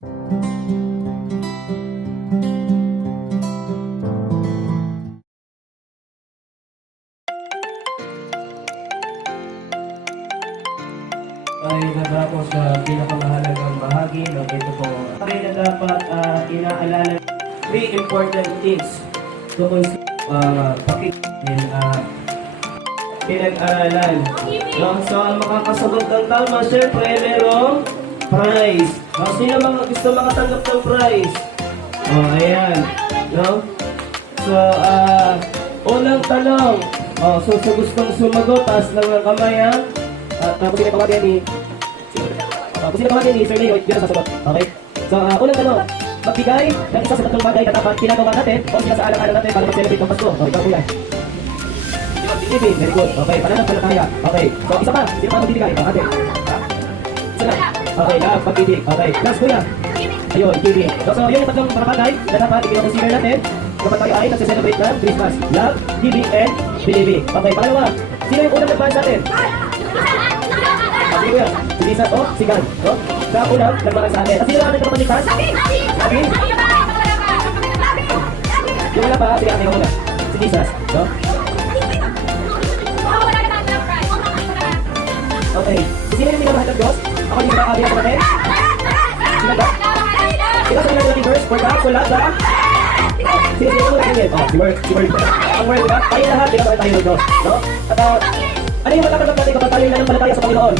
Ay nadako sa pinakamahalagang bahagi ng ito po. Ay na dapat inaalala 3 important things tungkol sa pinag-aralan. No? So ang makakasagot ng tama, syempre merong prize. No? Sino mga gusto makatanggap ng prize? Ayan. No? So, unang tanong. So sa gustong sumagot, taas lang ng kamay ha. At kung sino tawagin ni Sir Leo, yun ang sasagot. Okay? So, unang tanong, magbigay ng isa sa tatlong bagay na dapat ginagawa natin o sila sa alang-alang natin para mag-celebrate ng Pasko. Okay, ikaw kuya. Bibig, very good. Okay, pananampalataya. Okay, so isa pa, sino pa magbibigay? Ate. Isa na. Okay, love, pagbibig. Okay, last kuya. Ayun, giving. So, yun yung tatlong mga bagay na dapat i-consider natin kapag tayo ay nag-celebrate ng Christmas. Love, giving, and believing. Okay, pangalawa, sino yung unang nagbahan sa atin? Sige kuya, si Lisa o si Gan, no? Sa unang nagbahan sa atin. At sino naman ang kapatid? Sabi? Yung wala pa, sige akin muna. Si Lisa, no? Okay, sino yung minamahal ng Diyos? Ako yung nakakabihan natin? Sino ba? Ikaw sa mga verse, for God, for love, ba? Sino yung natin? Si Word. Ang Word, diba? Tayo lahat, pinapakita tayo ng Diyos, no? At ano yung matatanggap natin kapag tayo yung nanampalataya sa Panginoon?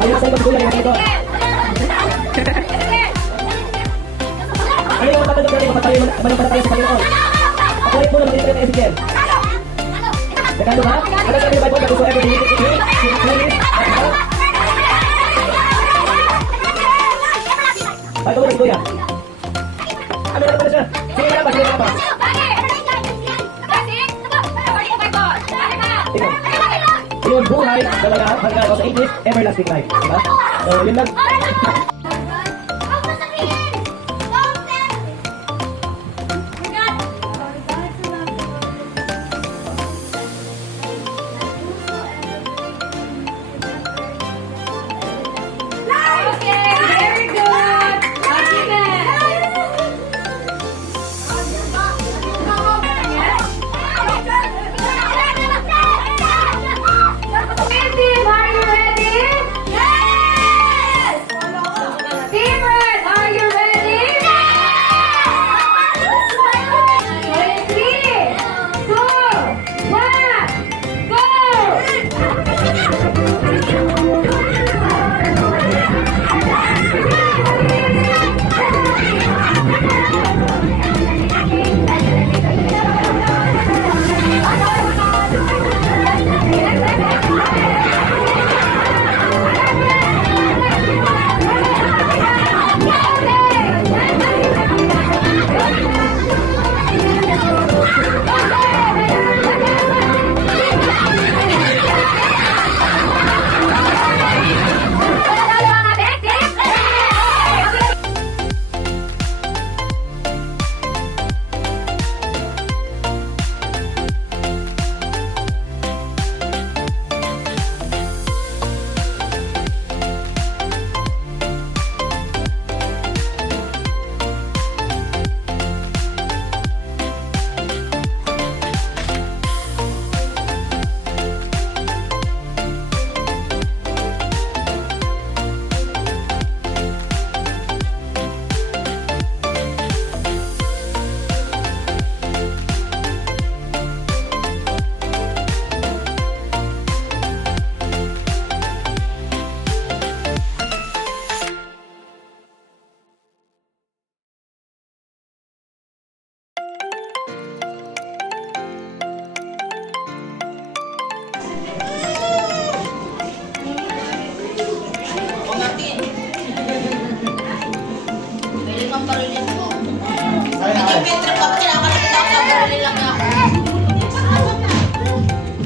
Ayun sa ibang kuya, yung dito. Ano yung matatanggap natin kapag tayo yung nanampalataya sa Panginoon? Ako rin po na mag-internet na Ezekiel. Dekado ba? Ano sabi ng Bible? Whosoever believes in me, he will live. Ay, ito kuya. Ano na pala siya? Sige na pa, sige na pa. Ikaw. Yung buhay na wala hanggang sa English, everlasting life. Diba? So, yun lang.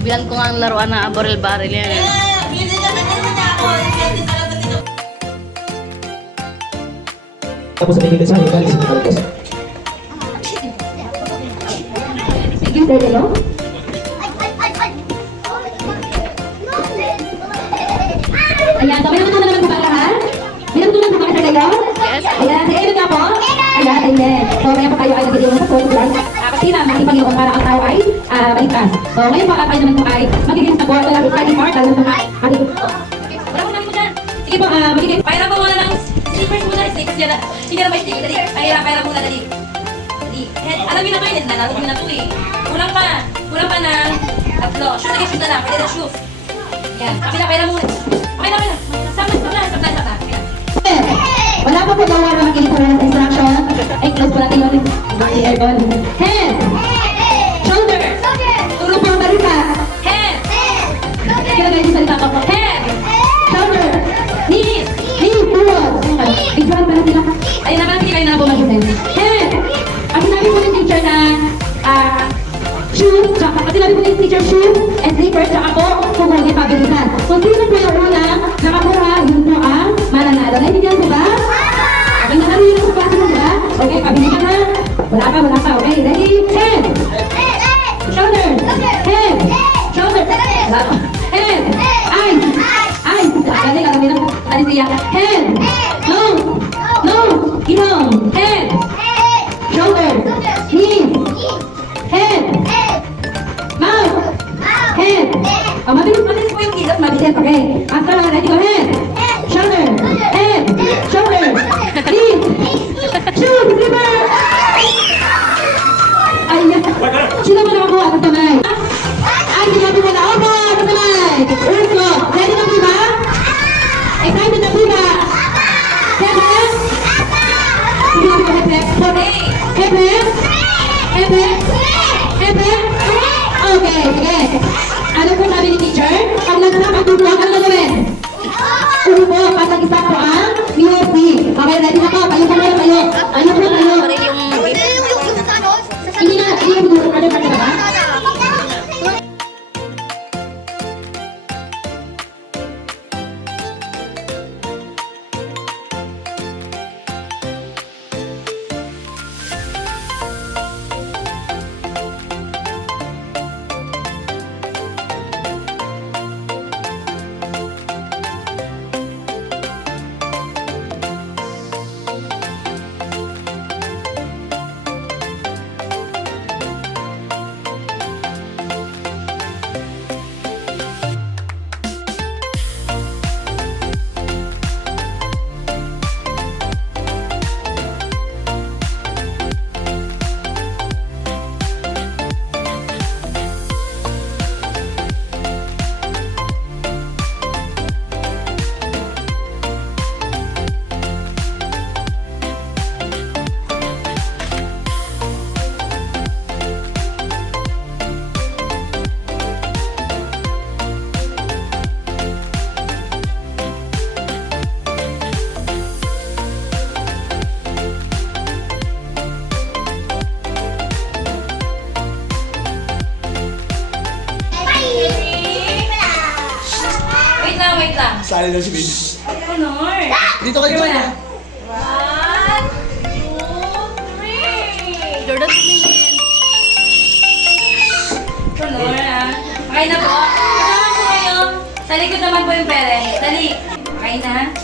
Bilang ko nga ang laruan na baril-baril yan eh. Tapos sa mensahe, galing sa Carlos. Sige, pwede no? Ayan, so may natutunan naman po ba lahat? May natutunan po ba kayo? Yes. Ayan, si Aiden nga po. Ayan, amen. So, ngayon po tayo ay nag-iwan sa phone class. Kasi na, ang Panginoon para ang tao ay baligtas. So, ngayon po, tayo naman po ay magiging sa board ng Friday Mark. Dahil naman ating... Wala po namin po dyan. Sige po, magiging... Pairam mo muna ng slippers muna. Slippers yan. Sige na ba stick? Dali. Pairam muna. Dali. Dali. Alam niyo na kayo. Nanalo niyo na ito eh. Kulang pa. Kulang pa ng tatlo. Shoes na kayo. Shoes na lang. Pwede na shoes. Yan. Kapila. Pairam muna. Okay na. Sabna. Wala pa po gawa na mag-influence instruction. Ay, close po natin yung aircon. Head! Shoulder! Tulong po ang barita. Head. Kaya ganyan yung salita ko. Head. Shoulder! Knees. Knee! Tuhod! Bigyan pala sila. Ay, naman hindi kayo na po mag-head. Head! Ang sinabi po ng teacher na shoe, tsaka ang sinabi po ng teacher shoe and slippers, tsaka po kung may pabilisan. Kung sino po yung unang nakakuha, yun po ang mananalo. Naiintindihan po ba? Okay, nakarinig po ba? Sino ba? Okay, pabilisan na. Wala pa. Okay, ready? Head! Shoulder! Head! Shoulder! Wala pa. Head! Eyes! Eyes! Galing ng Alicia. Head! Nose! Nose! Ilong! Head! Shoulder! Knees! Head! Mouth! Head! Mabilis po yung ilot. Mabilis, okay. After na, ready, go head! Shoulder! Head! Shoulder! Knees! Shoes! Slipper! Ayan. Sino ba nakakuha sa kamay? Ay, sinabi mo na. Opo, sa kamay! Urso! Ready na po ba? Excited na po ba? Head! Sinabi ko head! Head! Okay, sige. Ano po sabi ni teacher? Pag nagpapagbubuhan, ano gawin? Upo, pag nag-isa po ang USD. Okay, ready na po. Tayo po muna kayo. Ano po kayo? Hindi na, ano pa ba? Wait lang. Sali na si baby. Honor. Dito kayo Muna. na. 1, 2, 3. Jordan, tumingin. Honor, ah. Okay na po. Kasama po kayo. Sa likod naman po yung parents. Dali. Okay na?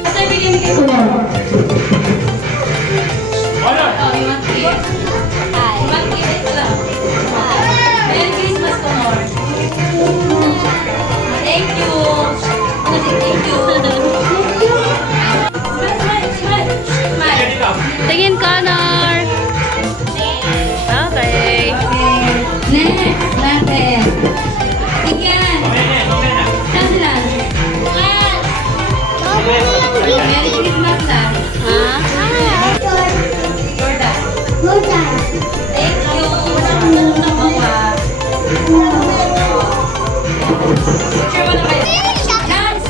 Basta bigyan mo kayo. Oh, may mga kids. Mga kids lang. Merry Christmas, Honor. Thank you. Thank you. Smile. Tingin, Connor. Okay. Next natin. Tigyan. Saan sila? Merry Christmas na. Ha? Jordan. Thank you. Picture mo na kayo. Dance.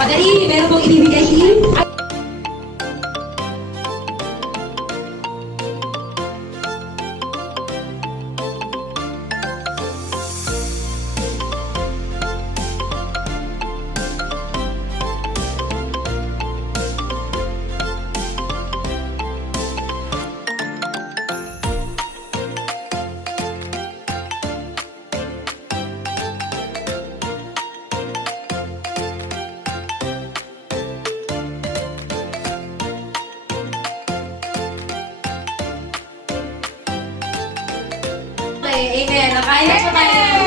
Madali, meron pong ibibigay si... Amen. Nakain na po tayo.